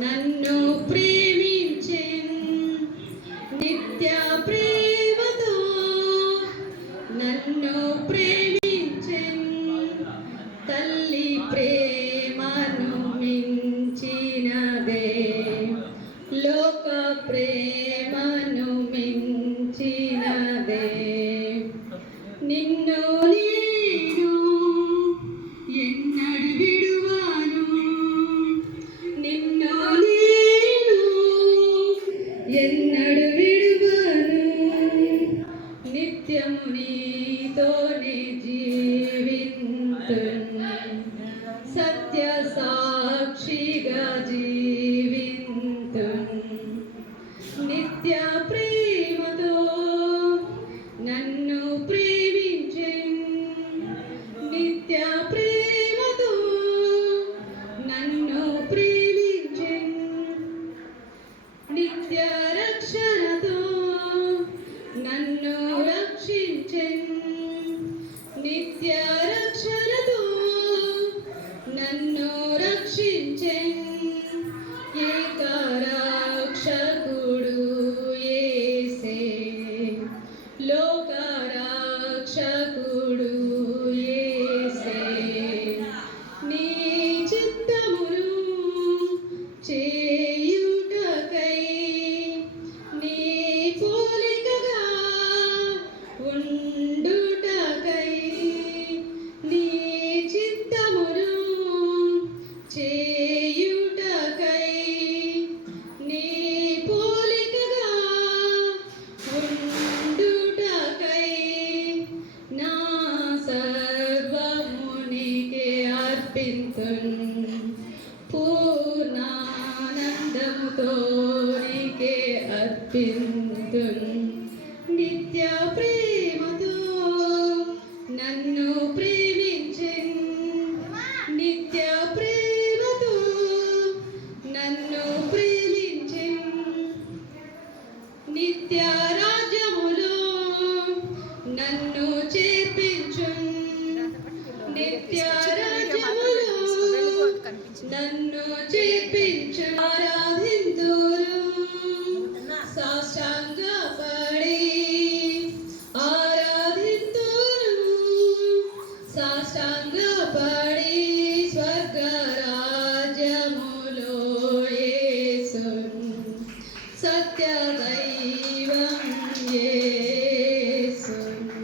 నన్ను ప్రేమించెను నిత్య ప్రేమతో నన్ను ప్రేమించెను తల్లి ప్రేమను మించినదే లోక ప్రేమను మించినదే నిన్ను నేను ఎన్నడు విడువాను నిన్ను నేను ఎన్నడు విడువను నిత్యము నీతోనే జీవింతును సత్య సాక్షిగా జీవింతును నిత్య ప్రేమతో నన్ను ప్రేమించెను నిత్య ప్రేమతో నన్ను ప్రేమించెను నిత్య రక్షణతో నన్ను రక్షించెను నిత్య రక్షణతో నన్ను రక్షించెను ఏక రక్షకుడు యేసే లోక రక్షకుడు యేసే నీ చిత్తమును చేయుటకై నీ పోలికగా ఉండుటకై నీ చిత్తమును చేయుటకై నీ పోలికగా ఉండుటకై నా సర్వమునికే అర్పింతును పూర్ణానందముతో నీకే అర్పింతును నిత్య ప్రేమతో నన్ను ప్రేమించెను నిత్య ప్రేమతో నన్ను ప్రేమించెను నిత్య రాజ్యములో నన్ను చేర్పించును నిత్య రాజ్యములో నన్ను చేర్పించును ఆరాధింతురు సాష్టాంగపడి ఆరాధింతురు సాష్టాంగపడి స్వర్గ రాజ్యములో యేసును సత్య దైవం యేసును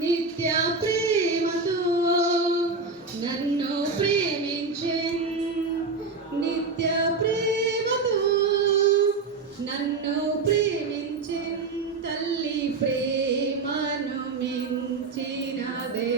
నిత్య ప్రేమతో నన్ను ప్రేమించెను నిత్య ప్రేమతో నన్ను ప్రేమించెను తల్లి ప్రేమను మించినదే